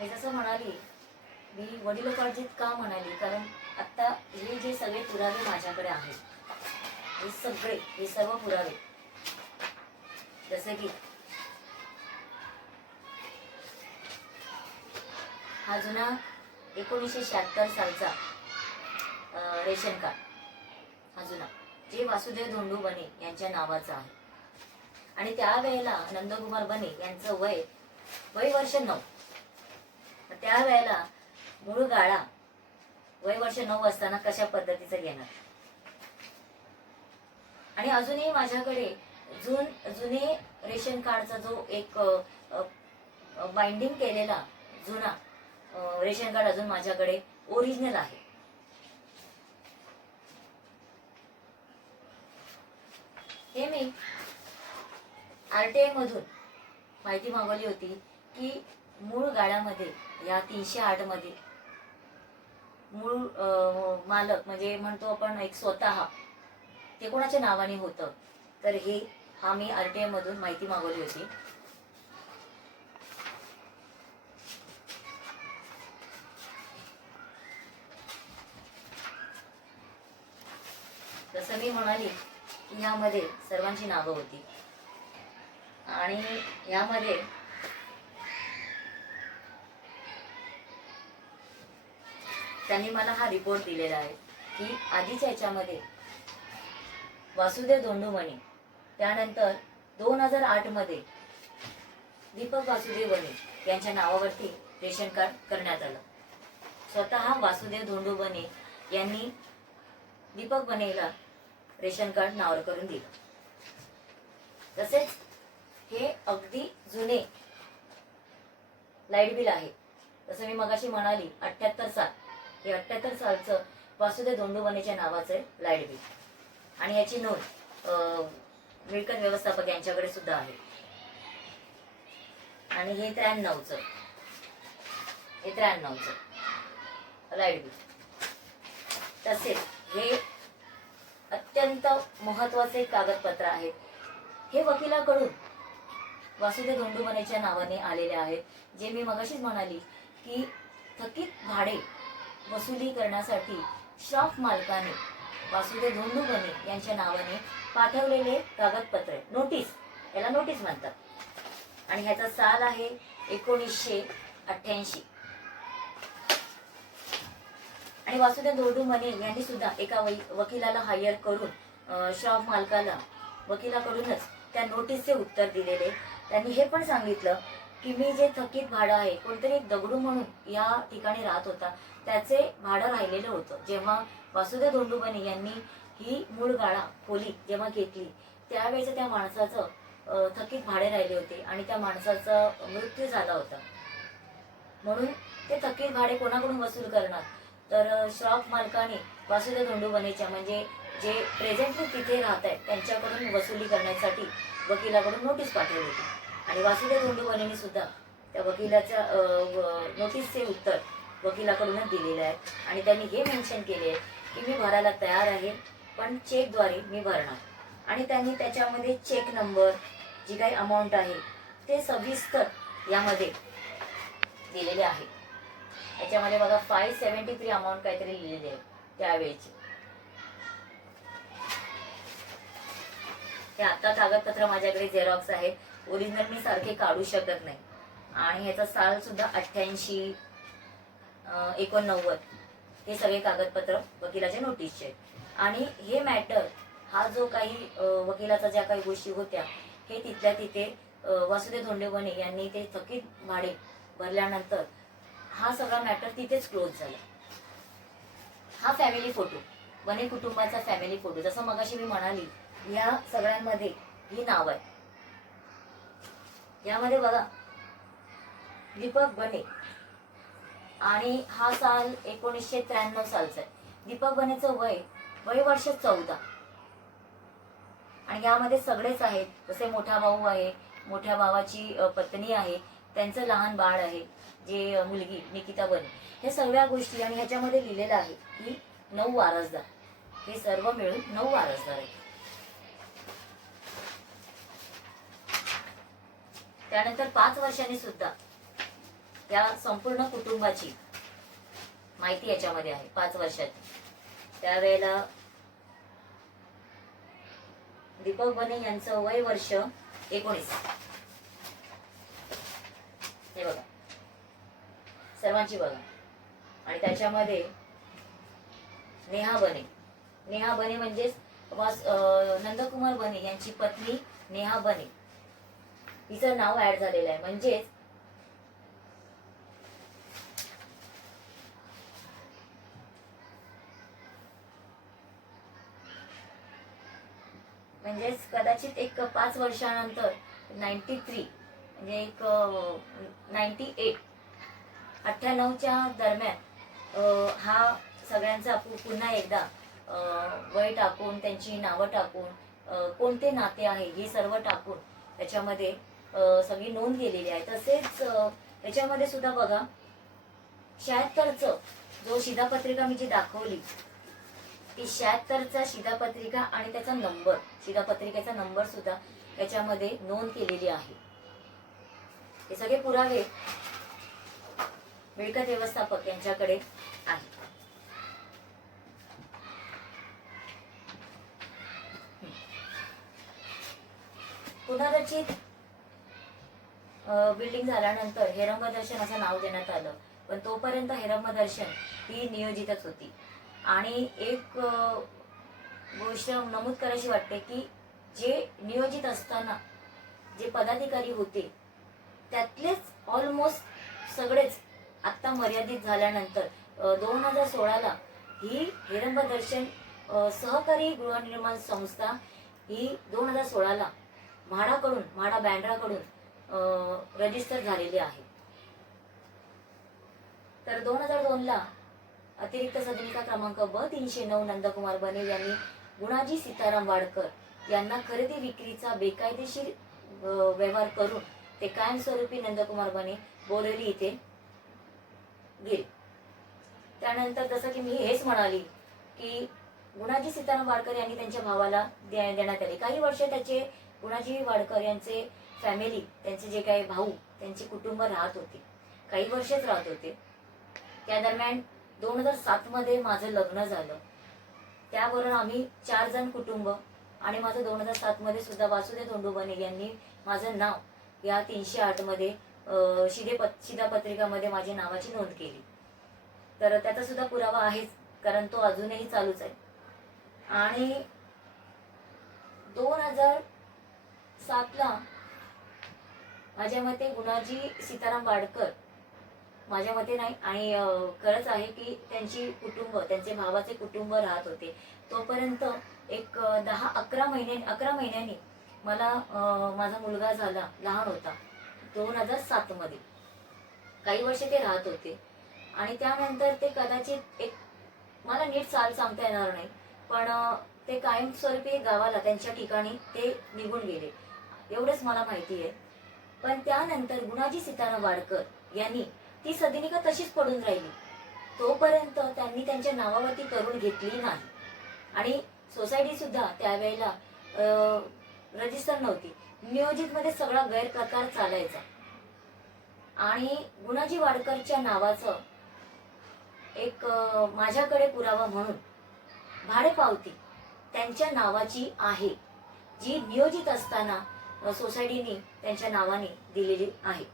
मी जसं म्हणाली, मी वडिलोपार्जित का म्हणाली, कारण आता हे जे सगळे पुरावे माझ्याकडे आहेत, हे सर्व पुरावे, जसे की हा जुना 1976 सालचा रेशन कार्ड, हा जुना, जे वासुदेव धोंडू बने यांच्या नावाचं आहे. आणि त्यावेळेला नंदकुमार बने यांचं वय वर्ष 9. त्यावेळेला मूळ गाळा वर्ष 9 असताना कशा पद्धतीचं घेणार. आणि अजूनही माझ्याकडे जुने रेशन कार्डचा जो एक बाइंडिंग केलेला जुना रेशन कार्ड अजून माझ्याकडे ओरिजिनल आहे. हे मी RTI मधून माहिती मागवली होती की मूळ गाळ्यामध्ये या 308 मध्ये मूळ मालक म्हणजे म्हणतो आपण एक स्वतः ते कोणाच्या नावाने होतं. तर हा मी RTI मधून माहिती मागवली होती. जसं मी म्हणाली की यामध्ये सर्वांची नावं होती आणि यामध्ये त्यांनी मला हा रिपोर्ट दिलेला आहे की आधीच्या याच्यामध्ये वासुदेव धोंडू बने, त्यानंतर 2008 मध्ये दीपक वासुदेव बने यांच्या नावावरती रेशन कार्ड करण्यात आलं. स्वतः वासुदेव धोंडू बने यांनी दीपक बनेला रेशन कार्ड नावावर करून दिलं. तसेच हे अगदी जुने लाईट बिल आहे. जसं मी मगाशी म्हणाली 78 साल, हे 78 सालचं वासुदेव धोंडू बनेच्या नावाचं लाईट बिल आणि याची नोंद मिळकत व्यवस्थापक यांच्याकडे सुद्धा आहे. आणि हे 93चं लाईट बिल. तसेच हे अत्यंत महत्वाचे कागदपत्र आहेत. हे वकिलाकडून वासुदेव धोंडू बनेच्या नावाने आलेले आहेत, जे मी मगाशीच म्हणाली की थकीत भाडे वसुली करण्यासाठी श्रॉफ मालकाने वासुदेव धोंडू बने यांच्या नावाने पाठवलेले कागदपत्र, नोटीस, याला नोटीस म्हणतात. आणि ह्याचा साल आहे 1988. आणि वासुदेव धोंडू बने यांनी सुद्धा एका वकिलाला हायर करून श्रॉफ मालकाला वकिलाकडूनच त्या नोटीसचे उत्तर दिलेले. त्यांनी हे पण सांगितलं की मी जे थकीत भाडं आहे, कोणतरी एक दगडू म्हणून या ठिकाणी राहत होता, त्याचे भाडं राहिलेलं होतं. जेव्हा वासुदेव धोंडू बने यांनी ही मूळ गाळा खोली जेव्हा घेतली, त्यावेळेस त्या माणसाचं थकीत भाडे राहिले होते आणि त्या माणसाचा मृत्यू झाला होता. म्हणून ते थकीत भाडे कोणाकडून वसूल करणार, तर श्रॉफ मालकाने वासुदेव धोंडू बनेच्या म्हणजे जे प्रेझेंटली तिथे राहत आहेत त्यांच्याकडून वसुली करण्यासाठी वकिलाकडून नोटीस पाठवली होती. आणि वासुदेव धोंडू बनेने सुद्धा त्या वकिलाच्या नोटीसचे उत्तर वकिलाकडूनच दिलेले आहे. आणि त्यांनी हे मेन्शन केले की मी भरायला तयार आहे, पण चेकद्वारे मी भरणार. आणि त्यांनी त्याच्यामध्ये चेक नंबर, जी काही अमाऊंट आहे ते सविस्तर यामध्ये दिलेले आहे. याच्यामध्ये बघा 573 अमाऊंट काहीतरी लिहिलेली आहे त्यावेळेची. हे आता कागदपत्र माझ्याकडे झेरॉक्स आहेत, ओरिजिनल मी सारखे काढू शकत नाही. आणि ह्याचा साल सुद्धा 88, 89 हे सगळे कागदपत्र वकिलाच्या नोटीसचे आहेत. आणि हे मॅटर, हा जो काही वकिलाचा ज्या काही गोष्टी होत्या, हे तिथल्या तिथे वासुदेव धोंडू बने यांनी ते थकीत भाडे भरल्यानंतर हा सगळा मॅटर तिथेच क्लोज झाला. हा फॅमिली फोटो, बने कुटुंबाचा फॅमिली फोटो, जसं मगाशी मी म्हणाली, या सगळ्यांमध्ये ही नाव आहे. यामध्ये बघा दीपक बने आणि हा साल 1993 सालचा आहे. दीपक बनेचं वय वर्ष 14. आणि यामध्ये सगळेच आहेत. जसे मोठा भाऊ आहे, मोठ्या भावाची पत्नी आहे, त्यांचं लहान बाळ आहे, जे मुलगी निकिता बने, हे सगळ्या गोष्टी. आणि ह्याच्यामध्ये लिहिलेलं आहे की 9 वारसदार, हे सर्व मिळून 9 वारसदार आहेत. त्यानंतर 5 वर्षांनी सुद्धा या संपूर्ण कुटुंबाची माहिती याच्यामध्ये आहे 5 वर्षात. त्यावेळेला दीपक बने यांचं वय वर्ष 19. हे बघा सर्वांची बघा. आणि त्याच्यामध्ये नेहा बने म्हणजेच नंदकुमार बने यांची पत्नी नेहा बने हिचं नाव ऍड झालेलं आहे. म्हणजेच कदाचित एक 5 वर्षानंतर 93 म्हणजे एक 98 98च्या दरम्यान हा सगळ्यांचा पुन्हा एकदा वय टाकून त्यांची नावं टाकून कोणते नाते आहे हे सर्व टाकून त्याच्यामध्ये सगळी नोंद केलेली आहे. तसेच त्याच्यामध्ये सुद्धा बघा 76चं जो शिधापत्रिका मी जी दाखवली ती 76चा शिधापत्रिका आणि त्याचा नंबर शिधापत्रिकेचा नंबर सुद्धा त्याच्यामध्ये नोंद केलेली आहे. हे सगळे पुरावे मिळकत व्यवस्थापक यांच्याकडे आहे. पुनर्रचित बिल्डिंग झाल्यानंतर हेरंब दर्शन असं नाव देण्यात आलं. पण तोपर्यंत हेरंब दर्शन ही नियोजितच होती. आणि एक गोष्ट नमूद करायची वाटते की जे नियोजित असताना जे पदाधिकारी होते त्यातलेच ऑलमोस्ट सगळेच आत्ता मर्यादित झाल्यानंतर 2016ला ही हेरंब दर्शन सहकारी गृहनिर्माण संस्था ही 2016ला म्हाडा बँड्राकडून रजिस्टर झालेली आहे. तर 2002ला अतिरिक्त सदनिका क्रमांक ब 309 नंदकुमार बने यांनी गुणाजी सीताराम वाडकर यांना खरेदी विक्रीचा बेकायदेशीर व्यवहार करून ते कायमस्वरूपी नंदकुमार बने बोरेवली इथे गेले. त्यानंतर जसं की मी हेच म्हणाली की गुणाजी सीताराम वाडकर यांनी त्यांच्या भावाला देण्यात आले. काही वर्ष त्याचे गुणाजी वाडकर यांचे फॅमिली त्यांचे जे काही भाऊ त्यांचे कुटुंब राहत होते. काही वर्षच राहत होते. त्या दरम्यान 2007 मध्ये माझं लग्न झालं. त्यावरून आम्ही 4 जण कुटुंब आणि माझं 2007 मध्ये सुद्धा वासुदेव धोंडू बने यांनी माझं नाव या 308 मध्ये शिधापत्रिकामध्ये माझ्या नावाची नोंद केली. तर त्याचा सुद्धा पुरावा आहेच कारण तो अजूनही चालूच आहे. आणि 2007ला माझ्या मते गुणाजी सीताराम वाडकर माझ्या मते नाही आणि खरंच आहे की त्यांची कुटुंब त्यांचे भावाचे कुटुंब राहत होते. तोपर्यंत एक 11 महिन्यांनी मला माझा मुलगा झाला. लहान होता 2007 मध्ये. काही वर्ष ते राहत होते आणि त्यानंतर ते कदाचित एक मला नीट साल सांगता येणार नाही पण ते कायमस्वरूपी गावाला त्यांच्या ठिकाणी ते निघून गेले एवढंच मला माहिती आहे. पण त्यानंतर गुणाजी सीताराम वाडकर यांनी ती सदनिका तशीच पडून राहिली. तोपर्यंत त्यांनी त्यांच्या नावावरती करून घेतली नाही आणि सोसायटी सुद्धा त्यावेळेला रजिस्टर नव्हती. नियोजित मध्ये सगळा गैरप्रकार चालायचा. आणि गुणाजी वाडकरच्या नावाचं एक माझ्याकडे पुरावा म्हणून भाडेपावती त्यांच्या नावाची आहे जी नियोजित असताना सोसायटीने त्यांच्या नावाने दिलेली आहे.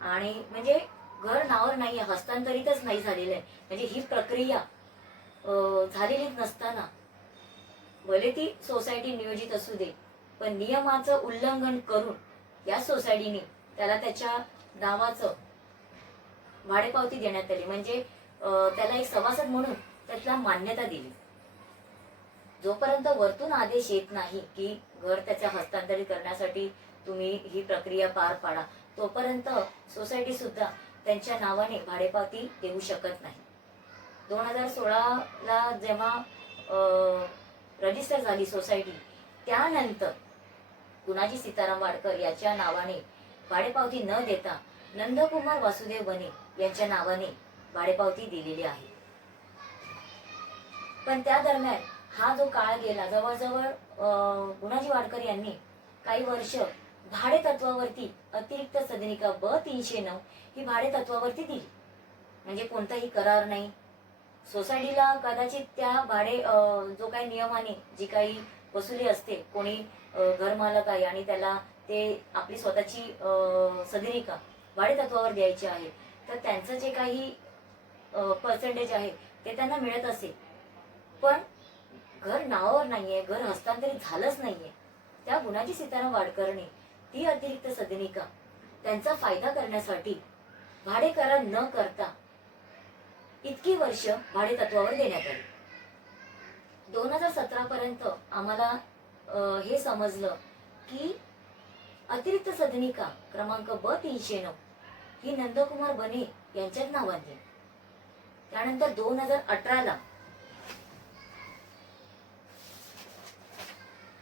आणि म्हणजे घर नावावर नाही हस्तांतरितच नाही झालेलं आहे. म्हणजे ही प्रक्रिया झालेलीच नसताना भले ती सोसायटी नियोजित असू दे पण नियमाचं उल्लंघन करून या सोसायटीने त्याला त्याच्या नावाचं भाडेपावती देण्यात आली. म्हणजे त्याला एक सभासद म्हणून त्याला मान्यता दिली. जोपर्यंत वरतून आदेश येत नाही की घर त्याच्या हस्तांतरित करण्यासाठी तुम्ही ही प्रक्रिया पार पाडा तोपर्यंत सोसायटी सुद्धा त्यांच्या नावाने भाडेपावती देऊ शकत नाही. 2016ला जेव्हा रजिस्टर झाली सोसायटी त्यानंतर गुणाजी सीताराम वाडकर याच्या नावाने भाडेपावती न देता नंदकुमार वासुदेव बने यांच्या नावाने भाडेपावती दिलेली आहे. पण त्या दरम्यान हा जो काळ गेला जवळजवळ गुणाजी वाडकर यांनी काही वर्ष भाडे तत्वावरती अतिरिक्त सदनिका ब 309 ही भाडे तत्वावरती दिली. म्हणजे कोणताही करार नाही. सोसायटीला कदाचित त्या भाडे जो काही नियमाने जी काही वसुली असते, कोणी घरमालक आहे आणि त्याला ते आपली स्वतःची सदनिका भाडे तत्वावर द्यायची आहे, तर त्यांचं जे काही पर्सेंटेज आहे ते त्यांना मिळत असेल. पण घर नावावर नाहीये, घर हस्तांतरित झालंच नाहीये, त्या गुन्ह्याची स्थितीनं वाढ करणे, ती अतिरिक्त सदनिका त्यांचा फायदा करण्यासाठी भाडे करार न करता इतकी वर्ष भाडे तत्वावर देण्यात आली. 2017 पर्यंत आम्हाला हे समजलं की अतिरिक्त सदनिका क्रमांक ब 309 ही नंदकुमार बने यांच्याच नावाने. त्यानंतर 2018ला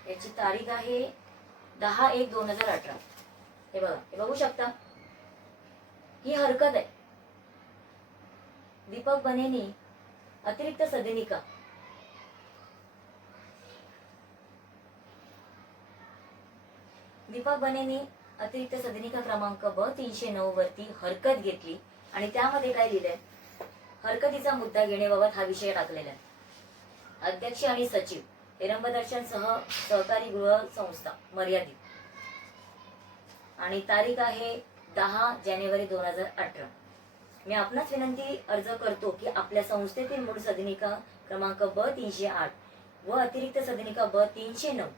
याची तारीख आहे 10/1/2018. हे बघा, हे बघू शकता, ही हरकत आहे. दीपक बनेनी अतिरिक्त सदनिका क्रमांक ब 309 वरती हरकत घेतली आणि त्यामध्ये काय लिहिलंय, हरकतीचा मुद्दा घेण्याबाबत हा विषय टाकलेला आहे. अध्यक्ष आणि सचिव हेरंबदर्शन सहकारी गृह संस्था मर्यादित आणि तारीख आहे 10 जानेवारी 2018. मी आपणास विनंती अर्ज करतो की आपल्या संस्थेतील मूळ सदनिका क्रमांक ब 308 व अतिरिक्त सदनिका ब 309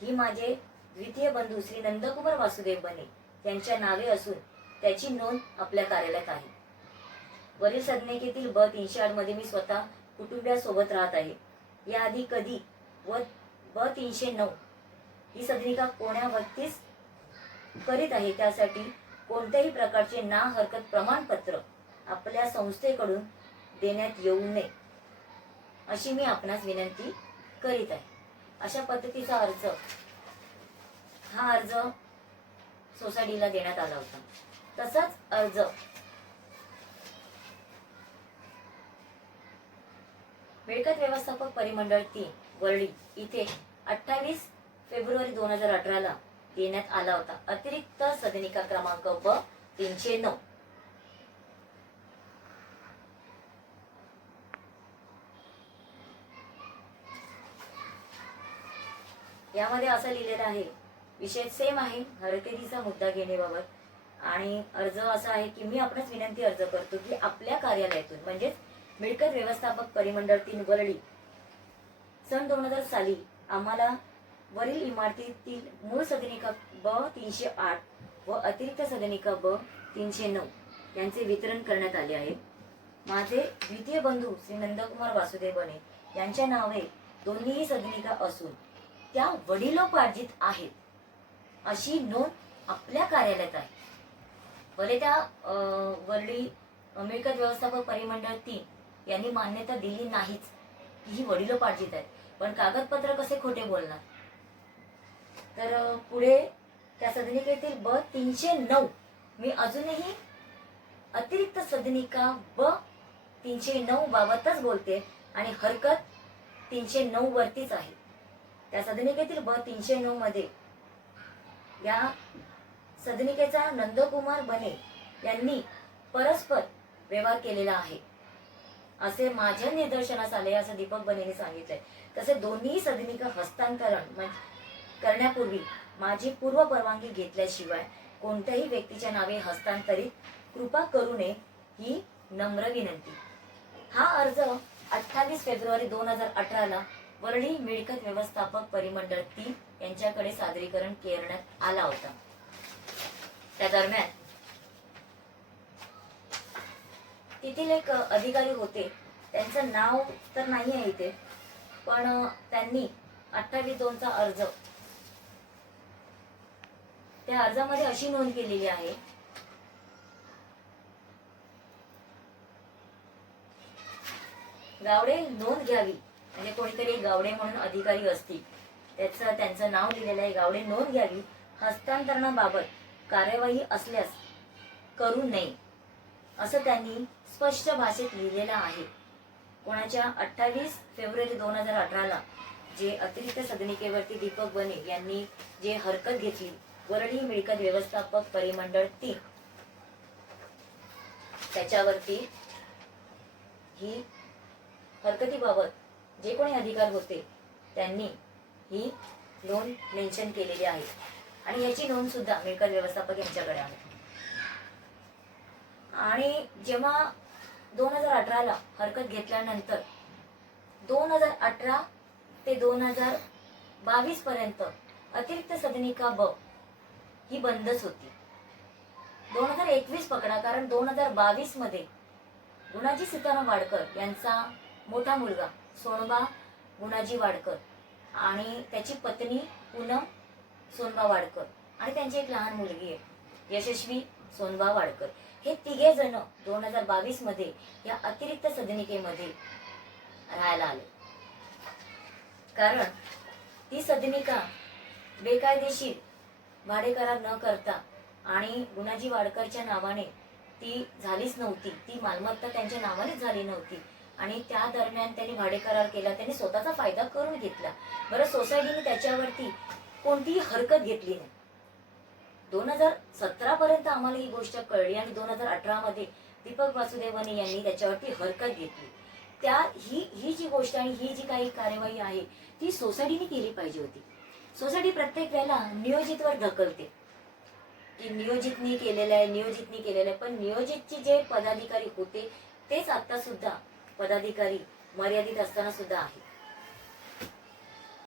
ही माझे द्वितीय बंधू श्री नंदकुमार वासुदेव बने यांच्या नावे असून त्याची नोंद आपल्या कार्यालयात आहे. वरील सदनिकेतील ब 308 मध्ये मी स्वतः कुटुंबियासोबत राहत आहे. याआधी कधी व ब 309 ही सदनिका कोण्यावरतीच करीत आहे, त्यासाठी कोणत्याही प्रकारचे ना हरकत प्रमाणपत्र आपल्या संस्थेकडून देण्यात येऊ नये अशी मी आपणास विनंती करीत आहे. अशा पद्धतीचा अर्ज सोसायटीला देण्यात आला होता. तसाच अर्ज मिळकत व्यवस्थापक परिमंडळ 3 वरळी इथे 28 फेब्रुवारी 2018ला देण्यात आला होता. अतिरिक्त सदनिका क्रमांक ब 309. यामध्ये असं लिहिलेलं आहे, विषय सेम आहे, हरकतीचा मुद्दा घेण्याबाबत आणि अर्ज असा आहे की मी आपणास विनंती अर्ज करतो की आपल्या कार्यालयातून म्हणजेच मिळकत व्यवस्थापक परिमंडळ 3 वरळी सन 2000 साली आम्हाला वरील इमारतीतील मूळ सदनिका ब 308 व अतिरिक्त सदनिका ब 309 यांचे वितरण करण्यात आले आहे. माझे द्वितीय बंधू श्री नंदकुमार वासुदेव बने यांच्या नावे दोन्ही सदनिका असून त्या वडिलोपार्जित आहेत अशी नोंद आपल्या कार्यालयात आहे. भले त्या वरळी मिळकत व्यवस्थापक परिमंडळ 3 यांनी मान्यता दिली नाहीच की ही वडिलोपार्जित आहे, पण कागदपत्र कसे खोटे बोलणार. तर पुढे त्या सदनिकेतील ब 309 मी अजूनही अतिरिक्त सदनिका ब 309 बाबतच बोलते आणि हरकत 309 वरतीच आहे. त्या सदनिकेतील ब 309 मध्ये या सदनिकेचा नंदकुमार बने यांनी परस्पर व्यवहार केलेला आहे असे माझ्या निदर्शनास आले असं दीपक बनेंनी सांगितलंय. तसे दोन्ही सदनिका हस्तांतरण करण्यापूर्वी माझी पूर्व परवानगी घेतल्याशिवाय कोणत्याही व्यक्तीच्या नावे हस्तांतरित कृपा करू नये ही नम्र विनंती. हा अर्ज 28 फेब्रुवारी 2018ला वरळी मिळकत व्यवस्थापक परिमंडळ 3 यांच्याकडे सादरीकरण करण्यात आला होता. त्या दरम्यान तेथील एक अधिकारी होते, त्यांचं नाव तर नाही आहे इथे, पण त्यांनी 28/2चा अर्ज, त्या अर्जामध्ये अशी नोंद केलेली आहे, गावडे नोंद घ्यावी. म्हणजे कोणीतरी गावडे म्हणून अधिकारी असतील, त्यांचं नाव लिहिलेलं आहे, गावडे नोंद घ्यावी. हस्तांतरणाबाबत कार्यवाही असल्यास करू नये असं त्यांनी स्पष्ट भाषेत लिहिलेलं आहे. कोणाच्या 28 फेब्रुवारी 2018ला जे अतिरिक्त सदनिकेवरती दीपक बने यांनी जे हरकत घेतली वरळी मिळकत व्यवस्थापक परिमंडळ 3 त्याच्यावरती ही हरकतीबाबत जे कोणी अधिकार होते त्यांनी ही नोंद मेन्शन केलेली आहे आणि याची नोंद सुद्धा मिळकत व्यवस्थापक यांच्याकडे आहे. आणि जेव्हा 2018ला हरकत घेतल्यानंतर 2018 ते 2022 पर्यंत अतिरिक्त सदनिका ब ही बंदच होती. 2021 पकडा, कारण 2022 मध्ये गुणाजी सीताराम वाडकर यांचा मोठा मुलगा सोनबा गुणाजी वाडकर आणि त्याची पत्नी पूनम सोनबा वाडकर आणि त्यांची एक लहान मुलगी आहे यशस्वी सोनबा वाडकर, हे तिघे जण 2022 मध्ये या अतिरिक्त सदनिकेमध्ये राहायला आले. कारण ती सदनिका बेकायदेशीर भाडे करार न करता आणि गुणाजी वाडकरच्या नावाने ती झालीच नव्हती, ती मालमत्ता त्यांच्या नावानेच झाली नव्हती आणि त्या दरम्यान त्यांनी भाडे करार केला, त्यांनी स्वतःचा फायदा करून घेतला. बरं, सोसायटीने त्याच्यावरती कोणतीही हरकत घेतली नाही. 2017 पर्यंत आम्हाला ही गोष्ट कळली आणि 2018 मध्ये दीपक वासुदेवनी यांनी त्याच्यावरती हरकत घेतली. ही जी गोष्ट आणि ही जी काही कार्यवाही आहे ती सोसायटीने केली पाहिजे होती. सोसायटी प्रत्येक वेळेला नियोजितवर ढकलते की नियोजितनी केलेलं आहे, पण नियोजितचे जे पदाधिकारी होते तेच आता सुद्धा पदाधिकारी मर्यादित असताना सुद्धा आहे.